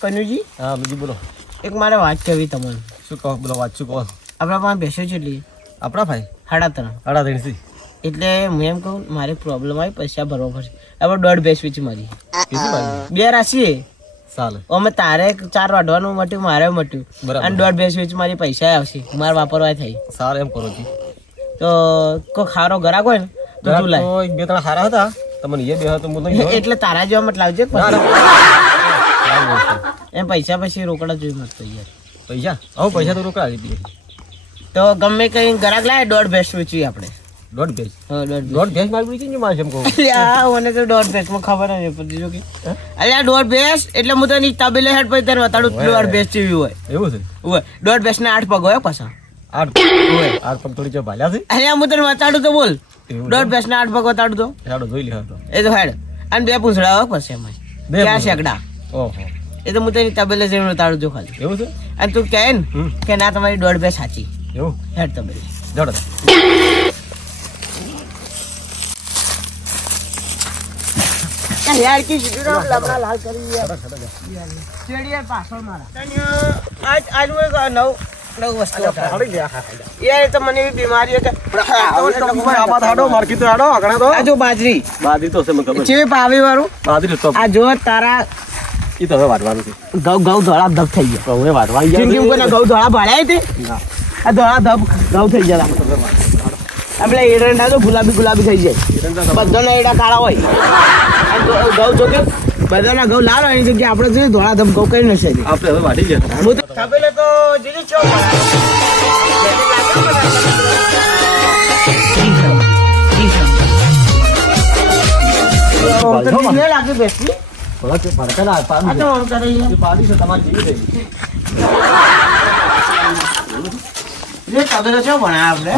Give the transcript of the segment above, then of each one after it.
કનુજી હા બીજું બોલો. એક મારે વાત કરવી તમને. શું કહો? બોલો વાત શું કહો? આપણા પાસે બેસો છે એટલી આપણા ભાઈ 3.5 3.5 એટલે હું એમ કહું મારે પ્રોબ્લેમ આવી પૈસા ભરવા પડશે. આપણે 1.5 ભેંસ વેચી મારી કેટલી મારી? 2 રાશીએ ચાલે. અમે તારે 4 વાઢવાનું મટ્યું મારે મટ્યું બરાબર. અને 1.5 ભેંસ વેચી મારી પૈસા આવશે મારે વાપરવા થઈ. સારું એમ કરો જી. તો કોઈ ખારો ગરાક હોય ને તો તું લાય. તો એક બે ત્રણ હારા હતા તમને એ બે હતો હું તો એટલે તારા જેવા મત લાવજે ના, ના. એમ પૈસા પછી રોકડા જોઈ મત યાર. પૈસા આવું પૈસા તો રોકડા દઈએ. તો ગમે કઈ ગરાક લાય 1.5 ભેંસ વેચી આપણે. 1.5 ભેંસ. હા 1.5 1.5 ભેંસ મારી પડી છે મારે જેમ કહું. મને તો 1.5 ભેંસ માં ખબર જ નહીં પડતી જો કે અલ્યા 1.5 ભેંસ એટલે હું તો ની તબેલે હેડ પછી તને બતાડું 1.5 ભેંસ જેવી હોય. એવું છે? હોય 1.5 ભેંસ ના 8 પગ હોય પાછા. 8 પગ થોડી જો ભાલ્યા છે. અલ્યા હું તને બતાડું તો બોલ 1.5 ભેંસ ના 8 પગ બતાડું તો હેડો જોઈ લે તો. એ તો હેડ અને 2 પૂંછડા હોય પછી એમાં બે ક્યાં પૂંછડા? શેકડા ઓહો એ તો હું તને તબેલે જઈને બતાડું જો ખાલી. એવું છે? અને તું કહે ને કે ના તમારી 1.5 ભેંસ સાચી એવું હેડ તબેલે જડો. યાર કી સીધું લમણા લાલ કરી યાર ચેડી યાર પાછળ મારા આજ નવ વસ્તુ યાર એ તો મને એવી બીમારી કે આ જો બાજરી બાજરી તો છે મને ખબર. ચેવી પાવી વાળું બાજરી તો આ જો તારા ઈ તો હવે વાટવાનું છે. ઘઉં ધોળા ધબ થઈ ગયા. હવે વાટવા જિંદગી કોને ઘઉં ધોળા ભાળ્યા તે આ ધોળા ધબ ઘઉં થઈ ગયા. આપણે એરંડા તો ગુલાબી થઈ જાય બધાના એડા કાળા હોય ઘઉં જો કે બધાના ઘઉં લાલ હોય એની જગ્યાએ આપણે જોઈએ ધોળા ધબ ઘઉં કરી નશે. આપણે હવે વાટી ગયા. હું તો તબેલે તો જીજી ચો લાગે બેસી થોડા કે ભડકા આ તો ઓન કરી પાડી છે તમારી જેવી થઈ. જે તબેલો છે ભણા આપણે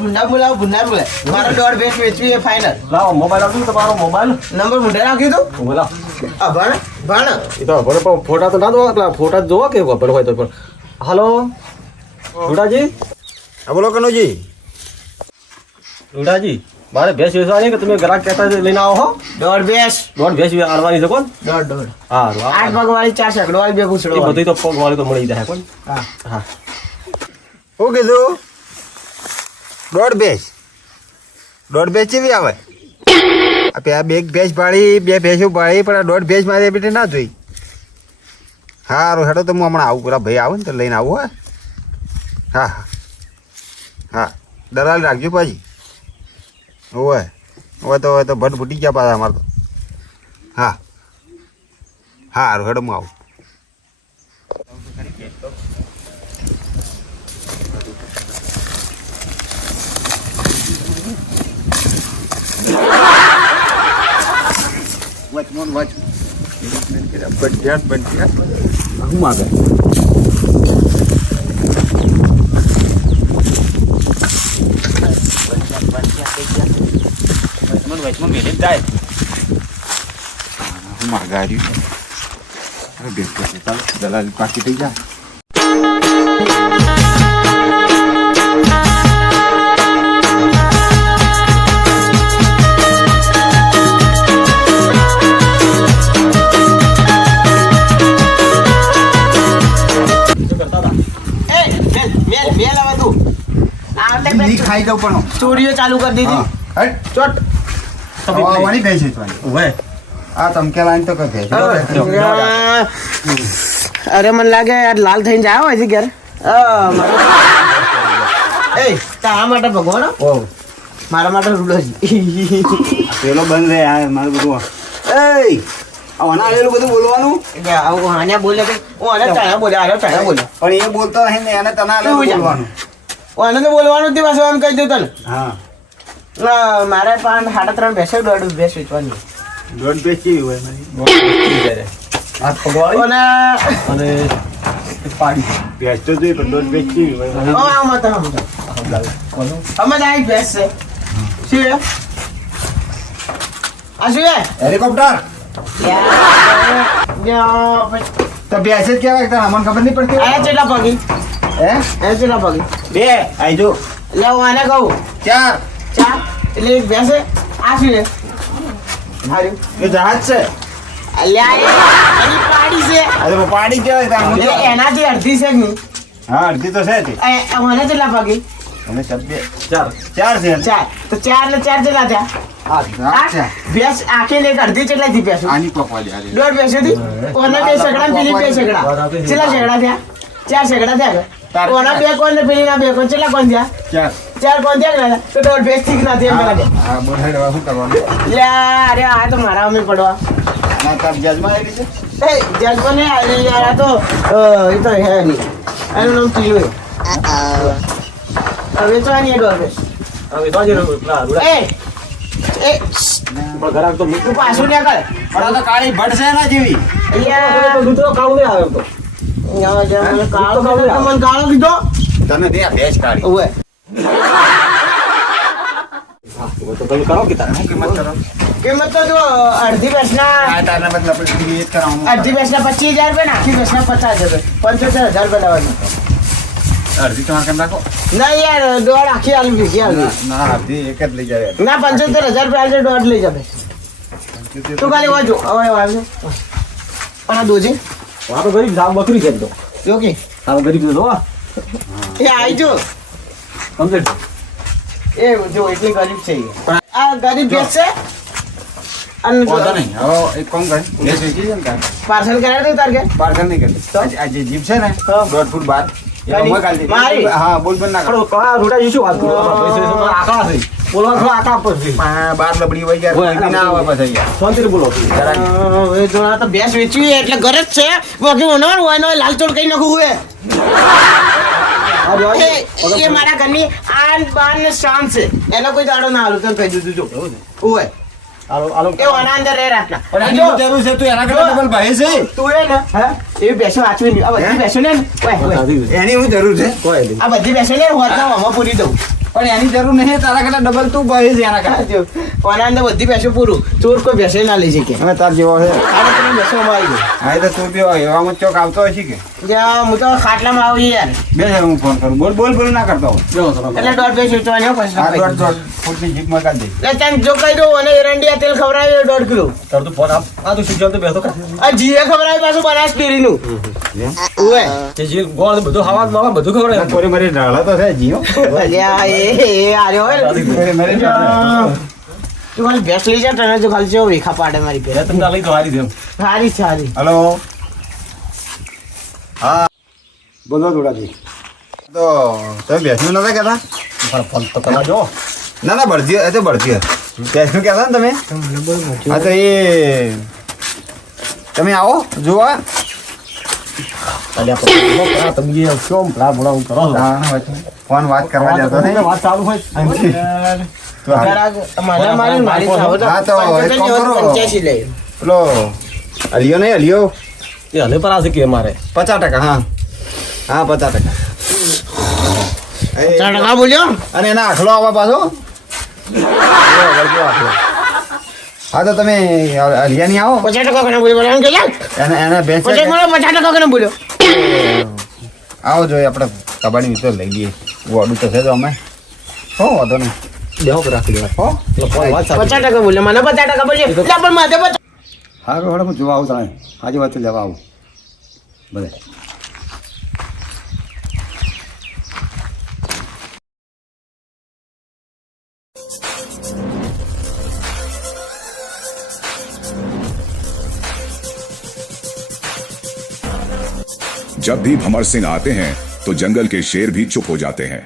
ભૂંડા બોલાવ મારો 1.5 ભેંસ વેચવી એ ફાઇનલ. લાવો મોબાઈલ આપજો તમારો મોબાઈલ નંબર મુંડે રાખી દો. બોલા. આ ભણ એ તો બરાબર ફોટા તો ના દો એટલે ફોટા જ જોવો કે ખબર હોય તો પણ. હાલો રૂડાજી. હા બોલો કનુજી. રૂડાજી મારે ભેંસ વેચવાની કે તમે ગ્રાહક કહેતા લઈને આવો હો. 1.5 ભેંસ 1.5 ભેંસ આડવાની છે કોણ? 1.5 હા 8 પગ વાળી 4 સેકડો વાળી 2 પૂછડો એ બધી તો પગ વાળી તો મળી જાય કોણ. હા હા શું કીધું? 1.5 ભેંસ 1.5 ભેંસ કેવી આવે? આ બે ભેંસ પાડી 2 ભેંસો પાડી પણ આ 1.5 ભેંસ મારી બેટી ના જોઈ. સારું હેડો તો હું હમણાં આવું પેલા ભાઈ આવે ને તો લઈને આવું હા. હા હા દલાલ રાખજો પાછી. હોય તો ભટ ફૂટી ગયા પાછા અમારે તો. હા સારું હેડો હું આવું. શું માગે? દલાલ પાકી થઈ જાય. ખાઈ દઉં પણ ચોરીઓ ચાલુ કરી દીધી. ચોટ વળી બેસી આ તમકે લાઈન તો કઈ ભેંસ. અરે મને લાગે યાર લાલ થઈને જાય હોય છે ઘેર. એ તારા માટે ભગવાન મારા માટે રૂડોજી પેલો બંધ રે આ મારું બધું. એ આના આલેલું બધું બોલવાનું આને બોલે કે હું આને ચાણા બોલે આને ચાણા બોલે પણ એ બોલતો નહીં ને એને તને આલેલું બોલવાનું. આને તો બોલવાનું જ પાછું એમ કહી દઉં તને. હા મારે પણ 3.5 ભેંસ 1.5 ભેંસ વેચવાની. 1.5 ભેંસ કેવી હોય મારી? હાથ પગવાળી અને અને પાડી ભેંસ તો જોઈ પણ 1.5 ભેંસ કેવી હોય મારી? આમાં તો અમે જ આવી ભેંસ છે શું છે? આ શું છે? હેલિકોપ્ટર તો ભેંસ જ કહેવાય તને અમને ખબર નહીં પડતી. આને કેટલા પગી હે કેટલા પગી? 2 આઈ જો એટલે હું આને કહું 4 4 એટલે એક ભેંસ છે. આ શું છે? હાર્યું એ જહાજ છે. અલ્યા એની પાડી છે અરે પાડી કેવાય તાણ એટલે એનાથી અડધી છે કે નહીં? હા અડધી તો છે તે મને કેટલા ભાગી? અમે સબ્બે ચાર છે 4 તો 4 ને 4 કેટલા થયા? હા ભેંસ આખી ને એક અડધી કેટલા થી ભેંસો? આની પકવા દે દોઢ ભેંસો થી ઓને 2 સગડા ને પેલી 2 સગડા કેટલા સગડા થયા? 4 સગડા થયા કે ઓના 2 કોણ ને પેલી ના 2 કોણ કેટલા કોણ થયા? 4 કોણ થયા ને તો દોઢ ભેંસ થી નથી એમ લાગે. હા બોલ હેડવા શું કરવાનું લે અરે આ તો મારા અમે પડવા ના તાર જજમાં આવી છે એ જજબને આ યાર આ તો એ તો હે નહીં એનું નામ પીલું હવે તો આની દોઢ ભેંસ હવે તો આજે એ એ પણ ઘરાક તો તું પાછું ના કર પણ આ તો કાળી ભટ છે એના જેવી અહીંયા તો દૂધનો કાળું નહીં આવે તો મને કાળો કીધો તને દે આ ભેંસ કાળી ઓવે તો તમે કરો કે તારે શું કિંમત કરો કિંમત તો જો અડધી ભેંસના આ તારના બદલે આપણે એ જ કરાવું અડધી ભેંસના 25000 રૂપિયા ને આખી ભેંસના 50000 75000 રૂપિયા લેવાનું અડધી તમારે કેમ રાખો ના યાર દોડ આખી આલુ ભેગી આલુ ના અડધી એક જ લઈ જાય ના 75000 રૂપિયા આલજે દોડ લઈ જાવે તું ખાલી વાજો હવે આવશે અને દોજી આ તો ગરીબ સાવ બકરી છે તો જો કે સાવ ગરીબ તો એ આઈ જો કમ્પ્લીટ એ જો એટલી ગરીબ છે એ. આ ગરીબ ભેંસ છે અને વાંધો નહીં હવે એક કામ કર ભેંસ વેચી છે ને તાર પાર્સલ કરાવી દઉં તાર કે પાર્સલ નહીં કરી આ જે જીપ છે ને હા. 1.5 ફૂટ બાર ગાડી? મારી? હા બોલ બોલ ના કરો આ રોટા શું વાત કરો આકડા છે બોલવા થોડા આકડા પર છે બાર લબડી વઈ ગયા હોય, કોઈ ના આવે પછી યાર શાંતિથી બોલો હવે જો આ તો ભેંસ વેચવી એટલે ગરજ છે બાકી ઉનાળ હોય ને લાલ ચોળ કઈ નાખું હોય એ મારા ઘરની આન બાન ને શાન છે એનો કોઈ દાડો ના હાલું તને કહી દીધું જો હોય એ ઓના અંદર રહે રાતના પણ જો, એની જરૂર છે તું એના કરતા ડબલ ભાઈ છે તું એ ને હા એ ભેંસો વાંચવી નહીં આ બધી ભેંસો ને એની હું જરૂર છે કોઈ આ બધી ભેંસો ને હોતના આમાં પૂરી દઉં પણ એની જરૂર નહીં તારા કરતા ડબલ તું ભાઈ છે એના કરતા જો, ઓના અંદર બધી ભેંસો પૂરું ચોર કોઈ ભેંસો ના લઈ શકે હવે તાર જેવો છે આને તમે ભેંસો મારી દો હા તો તું બી એવામાં ચોક આવતો હશે કે જ્યાં હું તો ખાટલામાં આવું યાર બે છે હું ફોન કરું બોલ બોલ બોલ ના કરતો એટલે દોઢ ભેંસ વેચવાની હો પછી આ તો કહી દોઢ ફૂટની જીપ માં કાઢ દે એટલે તને જો કહી દઉં અને એરંડિયા તેલ ખવડાવ્યો 1.5 કિલો તાર તો ફોન આ તો શું તો બેસો આ જીએ ખવડાવ્યું પાછું બનાસ ડેરીનું ઓવે કે જે ગોળ બધું ખાવા વાળા બધું ખબર કોરી મારી ઢાળા તો છે જીઓ અલ્યા એ આર્યો હોય કોરી મારી ઢાળા. તું ખાલી ભેંસ લઈ જા તને જો ખાલી જો વેખા પાડે મારી ભેંસ તમને લઈ તો હારી દે સારી છે સારી હલો હા બોલો થોડાજી તો તમે બેસનું નતા કહેતા પણ ફોન તો કરવા જો ના ના ભરતી એ તો ભરતી બેસનું કહેતા ને તમે હા તો એ તમે આવો જોવા અલ્યા પણ તમે કેમ ભલા ભલા કરો ફોન વાત કરવા જતો નહીં વાત ચાલુ હોય તો હા. મને મારી મારી ચાવો હા, તો એક કામ કરો. 85 લે પેલો હલિયો નહીં હલિયો એ હલે પર છે કે મારે 50% હા હા 50% એ, ટકા બોલ્યો અને એના આખલો આવવા પાછો હા તો તમે હલિયા નહીં આવો 50% કોને બોલ્યો એમ કે યાર એને બેચ પછી મને 50% કોને બોલ્યો આવો જોઈએ આપણે કબાડી મિત્રો લઈ લઈએ વોડું તો છે તો અમે હો વાંધો નહીં દેહો પર રાખી દેવા હો એટલે ફોન વાત સાચી 50% બોલ્યો મને 50% બોલ્યો એટલે પણ માથે 50 હા તો હું જોવા આવું તમે આજે વાત લેવા આવું ભલે जब भी भंवर सिंह आते हैं तो जंगल के शेर भी चुप हो जाते हैं।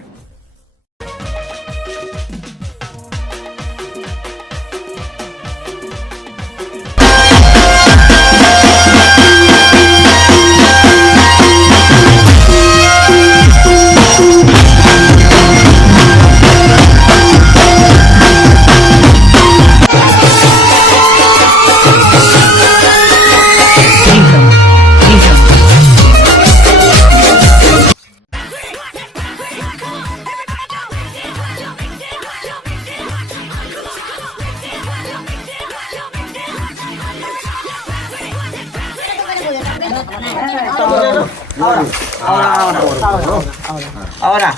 ahora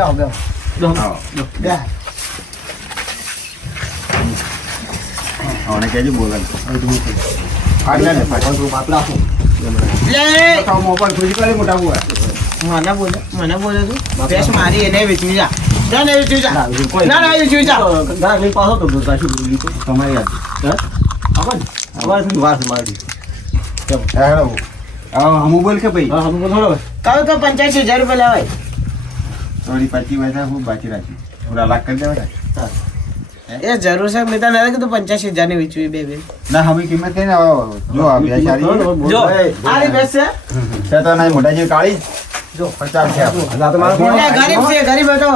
veo આવને કહેજો બોલે ફાટલા ને ફાટલા લે મોબાઈલ ખોજી કરે મોટા બુઆ મને બોલે તું ભેંસ મારી એને વેચવી જા ના ના વેચવી જા ના વેચવી જા ગાય લઈ પાછો તો સાચું બોલી તો તમારી યાદ આવાજ વાત મારી હેલો હમુ બોલ કે ભાઈ હા હમ બોલો કહું તો 85,000 રૂપિયા લેવાય થોડી 25 પૈસા હું બાકી રાખી પૂરા લાખ કરી દેવા એ જરૂર છે મેં તને કીધું 85,000 ની વેચવી બે ના હમી કિંમત કઈ ને જો આ બે સારી જો આરી ભેંસ છે છે તો ના મોટા જે કાળી જો 50 છે આ તો મારો એટલે ગરીબ છે ગરીબ હતો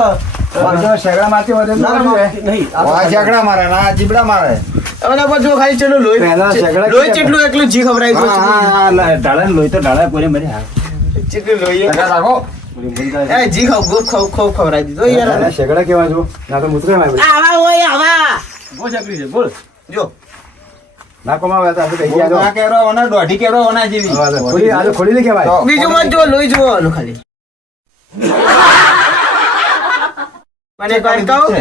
શેગડા મારતી હોય નહીં આ શેગડા મારે ના જીબડા મારે હવે પર જો ખાલી ચલો પહેલા શેગડા લોહી ચેટલું એકલું જી ખવરાઈ ગયું હા ઢાળા લોહી તો ઢાળા કોને મરે હા ચેટલું લોહી રાખો એ જી ખાવ ખવરાઈ દીધો યાર શેગડા કેવા જો ના તો મુતરે મારે આવા હોય આવા બહુ ચાકરી છે બોલ જો નાકો માં વાત આપણે કહી ગયા ના કેરો ઓના દોઢી કેરો ઓના જેવી ખોલી આ ખોલી લે કેવાય બીજું મત જો લોહી જોવાનું ખાલી મને કોણ કહું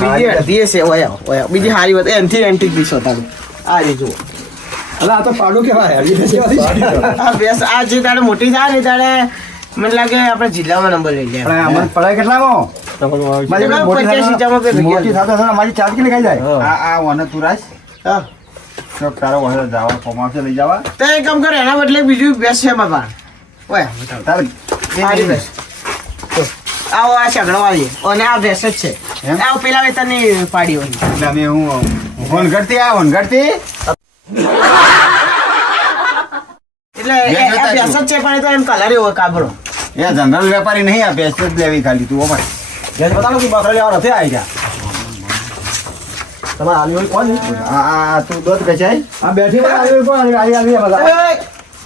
બીજી અડધી છે ઓયા બીજી હારી વાત એનથી એન્ટિક પીસ હતા આ રે જો અલા આ તો પાડો કેવાય આ બેસ આ જે તારે મોટી થાય ને તારે મને લાગે આપણે જિલ્લામાં નંબર લઈ લે પણ અમને પડાય કેટલામાં મારી મોટી સાથે સાથે મારી ચાર્જ કેટલી ખાઈ જાય આ ઓને તું રાખ હા તો તારો ઓને જાવા કોમાસે લઈ જાવા તો એક કામ કરે એના બદલે બીજું બેસ છે બાપા ઓયા તાર હારી બેસ આવો આ છગડો વાળી અને આ ભેંસ જ છે એમ? આ પેલા વેતનની પાડી હોય એટલે અમે હું વનગડતી આ વનગડતી એટલે એ ભેંસ જ છે પણ એ તો એમ કલર એવો કાબરો એ જનરલ વેપારી નહીં આ ભેંસ જ લેવી ખાલી તું ઓમાં જેને બતાવો કે બકરા લેવા નથી આવી ગયા તમારે આલી હોય કોણ આ તું દૂધ બેચાય આ બેઠી આવી કોણ આવી બધા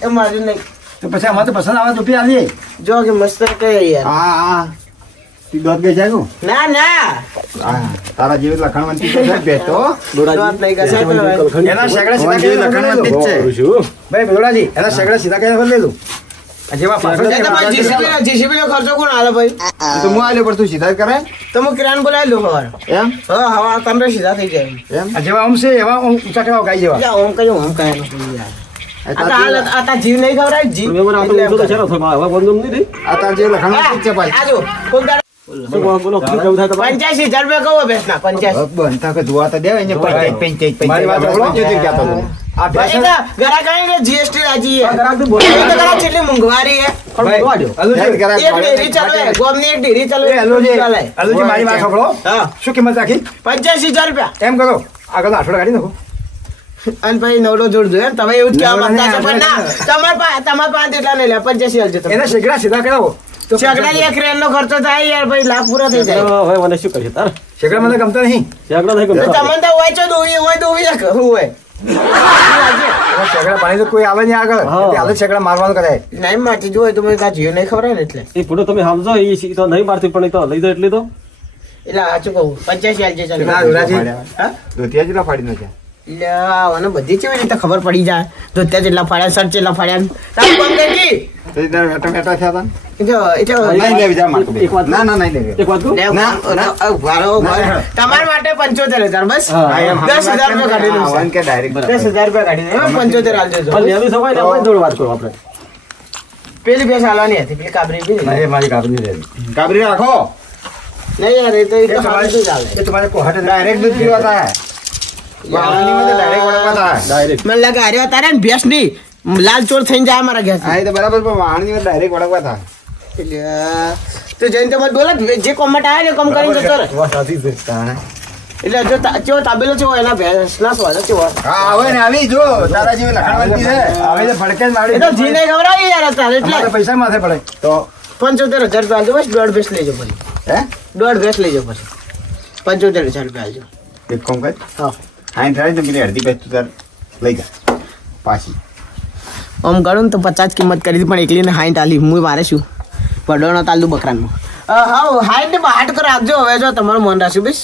એ મારી નહીં તો પછી આમાં તો પસંદ આવે તો પી આલી જો કે મસ્ત કઈ યાર આ તું દૂધ બેચાય તું ના ના તારા જેવી લખણવંતી તો છે ભેંસ તો વાત નહીં કરશે તો એના શેગડા સીધા કરી લખણવંતી જ છે ભાઈ ભોળાજી એના શેગડા સીધા કરી લે તું જેવા પાછળ જીસીબી નો ખર્ચો કોણ આલે ભાઈ તો હું આલ્યો પણ તું સીધા જ કરે તો હું કિરાન બોલાવી લઉં હવાર એમ હા હવા તમને સીધા થઈ જાય એમ જેવા આમ છે એવા આમ ઊંચા કેવા ગાઈ જેવા જા ઓમ કયો ઓમ કયો નથી યાર આ તા જીવ નહીં ખવરાય જીવ મેમોર આ તો ઊંચો તો છે ને થોડો હવે બંધ નહીં રહી આ તાર જે લખણવંતી જ છે ભાઈ આજો કોક દાડો બોલો બોલો શું કેવું થાય તમારે 85,000 રૂપિયા કહો બેસના 85 બનતા કે જોવા તો દેવાય ને 55 મારી વાત સાંભળો. આ ભેંસ ઘરા કઈ જીએસટી રાજી હે ગ્રાહક તું બોલ એ તો ઘરા કેટલી મોંઘવારી હે ભાઈ એક ડેરી ચાલવે ગોમની એક ડેરી ચાલવે ચાલે મારી વાત સાંભળો હા શું કિંમત રાખી 85,000 રૂપિયા એમ કરો આગળ આઠડો કાઢી નાખો અને ભાઈ નવડો જોડજો એમ તમે એવું જ કહેવા માંગતા છો પણ ના તમારે પાંચ એટલા નહીં લે 85 આલજો તમે એના શેગડા સીધા કરાવો છગડા એક રેન નો ખર્ચો થાય યાર ભાઈ લાખ પૂરો થઈ જાય હવે મને શું કરશે તાર શેગડા મને ગમતા નહીં શેકડો થઈ તો ગયો તમને તો હોય છો દોવી હોય તો હોય હોય એના શેગડા પાણી તો કોઈ આવે નહીં આગળ હા. એટલે હાલ જ શેગડા મારવાનું કરાય નહીં માટી જોય તો મને જીવ નહીં ખબર ને એટલે એ પૂરો તમે સમજો એ તો નહીં મારતી પણ એ તો લઈ જાય એટલે તો એટલે સાચું કહું 85 આલજે ચાલો ના, દોરાજી. હા ધોતિયા જેટલા ફાડી નાખ્યા એટલે આને બધી કેવી રીતે ખબર પડી જાય તો ત્યાં જેટલા ફાડ્યા સર જેટલા ફાડ્યા તારું કામ કરજી તો એ તારે વેટા વેટા થયા હતા એ તો નહીં લેવી જા મારતો એક વાત ના ના નહીં લેવી એક વાત કહું તમારા માટે 75,000 બસ હા, એમ. 10,000 રૂપિયા કાઢી દઉં વન કે ડાયરેક્ટ 10,000 રૂપિયા કાઢી દઉં 75 આલજો જો. પણ લેવી સવાય ને આપણે જોડે વાત કરો આપણે પેલી ભેંસ હાલવાની હતી પેલી કાબરી બી ના, એ મારી કાબરી લેવી કાબરી રાખો નહીં યાર એ તો એ હાલતું જ હાલે. तुम्हारे को हट डायरेक्ट दूध पीवाता है वाहनी में तो डायरेक्ट वड़कवाता है ડાયરેક્ટ મને લાગે અરે તારે ને ભેંસ ની લાલ ચોર થઈને જાય મારા ઘેર हाँ ये तो बराबर पर वाहनी में डायरेक्ट वड़कवाता है તો જઈને તમે બોલો જે કોમેન્ટ આવે ને કમ કરીને જતો રહે વાત સાચી છે ताने એટલે જો કેવો તાબેલો છે એના ભેંસના સ્વાદ છે हाँ आवे ने अभी जो तारा जी लखनवंती है अभी तो फड़के मारी એ તો જી નહીં ખવડાવી યાર અત્યારે એટલે हमारे पैसा माथे पड़े तो 75,000 રૂપિયા આલજો બસ દોઢ ભેંસ લેજો પછી है દોઢ ભેંસ લેજો પછી 75,000 રૂપિયા આલજો एक कम कर હા हाँ इंटरेस्ट तो मेरी हड्डी पे तू कर ले जा पासी આમ ગણું તો 50 કિંમત કરી હતી પણ એકલીને 60 આલી હું મારે શું વડોનો તાલુ બકરાનમાં હા 60 ને 62 કર રાખજો હવે જો તમારું મન રાખ્યું બસ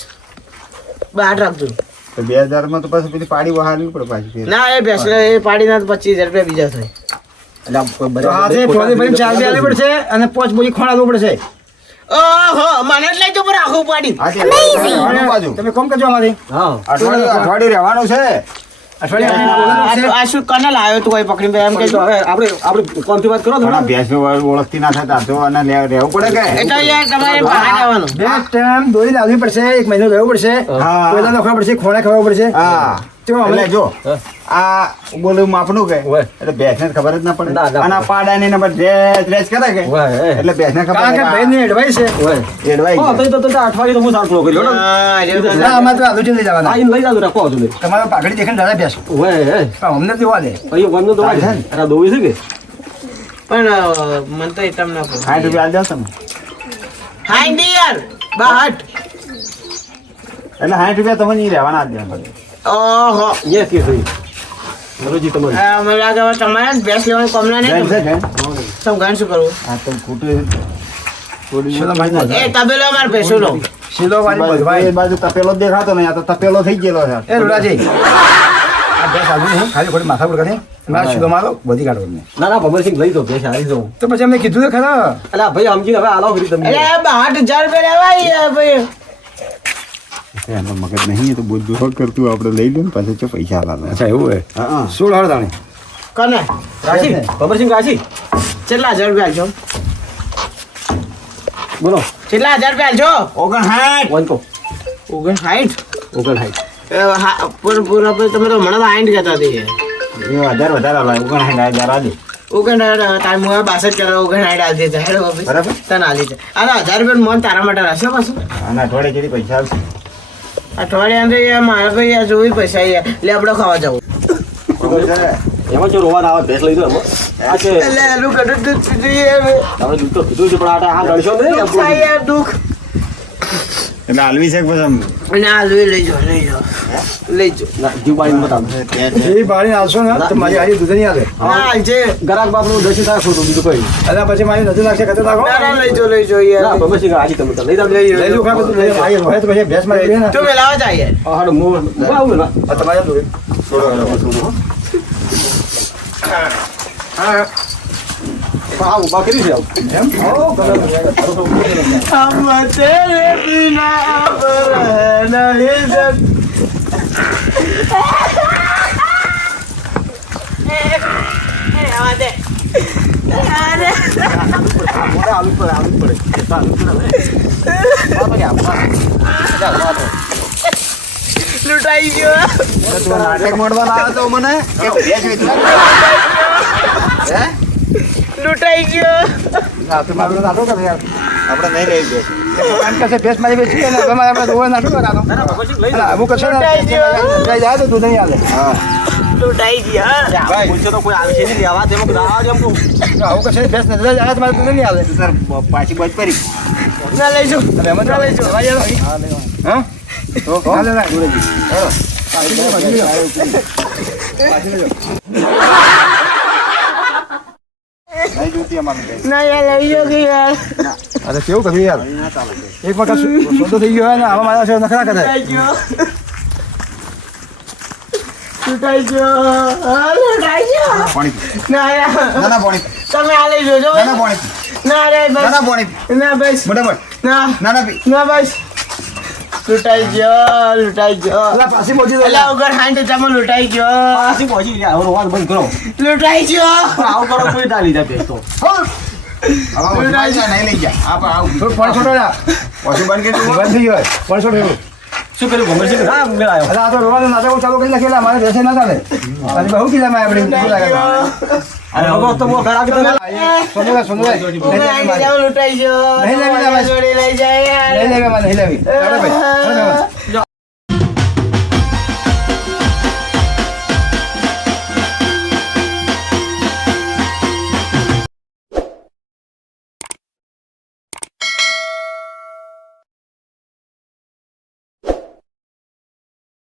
62 રાખજો तो 2000 में तो बस पेली पाड़ी वहां पड़े पासी ના એ ભેંસ એ પાડીના તો 25,000 રૂપિયા બીજા થાય तो हाथे थोड़ी बड़ी चार्ज आले पड़े અને પોચ બોલી ખોણ આલવું પડશે ઓહો મને જ લઈ તો પર આખું પાડી હા, તે રહેવાનું બાજુ. તમે કોમ કરજો અમારી હા અઠવાડિયું રહેવાનું છે. અઠવાડિયા આ શું કને લાવ્યો તું કોઈ પકડીને એમ કે તો હવે આપણે કોણથી વાત કરો પણ આ થોડા ભેંસ ઓળખતી ના થાય તાર તો આને રહેવું પડે કે એ તો યાર તમારે બહાર જવાનું બે ટાઈમ દોરી લાવવી પડશે, 1 મહિનો રહેવું પડશે, હા. કોયલા નખવા પડશે, ખોળે ખવડાવવું પડશે. હા તો અમે- એટલે જો આ બોલું માપનું કે ઓય. એટલે ભેંસને ખબર જ ના પડે ના, ના અને આ પાડાની નંબર ડ્રેસ કરે કે ઓય, એ. એટલે ભેંસને ખબર કારણ કે ભાઈની advice છે. ઓય એડવાઈ હા તો અઠવાડિયે તો હું સારું પૂરો કર્યો ના, અમારે તો આલુજી લઈ જવાના. આઈને લઈ જાજો રાખો હજુ લઈ તમારો પાઘડી દેખાઈને દાદા બેસો. ઓય એ પણ અમને જ જોવા દે. અહીંયા ગમનો તો વાય છે અરે દોવી છે કે પણ મન તો એ તમને 60 રૂપિયા આલ દો તમે હાઈ યાર બાહટ એટલે 60 રૂપિયા તમે નહીં રહેવાના આલ દો ઓહો યે કે સહી મરોજી તમારી મને લાગે હવે તમારે જ ભેંસ લેવાનું કમના બેન છે નહીં કે તમે ગાન શું કરવું આ તો ખોટું થોડી શીલો ભાઈ ના એ તબેલો અમાર ભેંસુનો શીલો વાળી એ બધવાય. બાજુ તપેલો જ દેખાતો નહીં, આ તો તપેલો થઈ ગયેલો છે. એ રૂડાજી, આ બે સાધુ નહીં, ખાલી ખોટી માથા ઉડકાથી. મારો શીલો મારો બધી કાઢો અમને. ના ના ભમરસિંહ લઈ દો બેસ આવી જાઉં તો પછી અમને કીધું તો ખરા. અલા ભાઈ સમજી હવે આલો ફરી તમે એટલે 62,000 રૂપિયા લેવાય યાર ભાઈ એનો મગજ નહીં, એ તો બોલ બોલ કરતું આપણે લઈ લો ને પાછું ચો પૈસા આલાના. અચ્છા એવું હે હા 16 હાર દાણે. કને રાશી ભમરસિંહ રાશી કેટલા 1000 રૂપિયા આલજો બોલો કેટલા 1000 રૂપિયા આલજો 59 વન કો 59 59 પૂરા તમે તો મને તો 60 કહેતા હતી એ 1000 વધારે આલા 59 આલે. 59 ટાઈમ હું 62 કરો 59 આલ દેતા હેડો બાબી બરાબર તને આલી દે આ 1000 રૂપિયા મન તારા માટે રહેશે પાછું અને અઠવાડિયે કેટલી પૈસા આવશે? અઠવાડિયા અંદર યાર મારે તો યાર જોવી પૈસા યાર લે આપણે ખાવા જવું એમાં જો રોવાના આવે ભેંસ લઈ દો એમાં આ છે એટલે એનું કડું દૂધ પીધું યાર મેં. આપણે દૂધ તો કીધું છે પણ આ લડશો નહીં દુઃખ થાય યાર દુઃખ એટલે હાલવી છે કે પછી અને આ લઈ લઈ જાઓ લઈ જાઓ ના જીવ પાડીને બતાવો એ બાળી આવશો ને તો મારી હારી દૂધ નહીં આવે. ના આજે ગરાક બાપનું દર્શન થાય ખોટું બીજું કઈ અલા પછી મારી નજર લાગશે કતો લાગો. ના ના લઈ જાઓ ના યાર ભમરસિંહ રાશી તમે તો લઈ જાવ લઈ લો ખા બધું લઈ લો. આ હોય તો પછી ભેંસ મારી ગઈ ને. તું મેલાવા જાય યાર હાડો મો આવું ના આ તમારે દૂધ. આવું બાકરી છે આવું એમ? ઓ, કલર. हम तेरे बिना अब रह नहीं सकते लुटाई गयो તું નાટક મોડવા આવે તો મને કે ભેંસ વેચવા? હે लुटाई गयो ના, તો મારું નાટો કરે યાર. આપણે નહીં લઈ ભેંસ. આમ કહેશે ભેંસ મારી બેચી અને હવે મારે આપણે નાટો કરાનો. ના ના ભમરસિંહ લઈ અલા, અમુક કશો ને લૂંટાઈ ગયો. લઈ જાય તો દૂધ નહીં આવે. હા लुटाई गया ભાઈ પૂછો તો કોઈ આવે છે નહીં લેવા તેમ દાવા જેમ કહું તો આવું કશે ભેંસ નજર જાય તો મારે દૂધ નહીં આવે. તું તાર પાછી બચ પડી. ना ले जो અરે એમ જ ના લઈ જાઓ. લેવા જાય તો. હા? તો હા, લે, લે. પાછી લે, પાછી લે. પાછી લે. નહીં જોતી અમારે ભેંસ. ना यार लई जो कि यार અરે કેવું કર્યું યાર. એક વખત સોદો થઈ ગયો હોય ને આમાં મારા સાહેબ નખરા કરે. लुटाई गयो लुटाई गयो लुटाई गयो પાણી પી. ना यार ના ના પાણી પી. તમે આ લઈ જોજો ના ના પાણી પી. ના રે ના બસ ના પાણી પી. ના બસ બરાબર ના ના ના પી. ના બસ લૂંટાઈ ગયો લૂંટાઈ ગયો અલા, પાછી પહોંચી દો. અલા ઉગર હાંડ ચામાં લૂંટાઈ ગયો પાછી પહોંચી ગયા હવે રોવાનું બંધ કરો લૂંટાઈ ગયો આવું કરો કોઈ ડાલી જાય ભેંસ તો હવે ઓછી પૈસા નહીં લઈ ગયા. આ પણ આવું. થોડું પાણી છોડો યાર. ઓછી બંધ કરી દઉં. બંધ થઈ ગયો હોય. પાણી છોડો એવું. શું કર્યું ભમરસિંહ હા મેળાયો અલા, આ તો રોવાનું નાટક ચાલુ કરી નાખેલા મારે બેસે ના ચાલે. અને બહુ કીધા મેં આપણે શું લાગે? અને હવે તો મો ઘર આગળ તમે સોનુભાઈ, સોનુભાઈ. ઉગર હાંડ ચામાં લૂંટાઈ ગયો નહીં લેવી, તમારી જોડે લઈ જાય નહીં લેવી, મારે નહીં લેવી. અરે ભાઈ, અરે ભાઈ.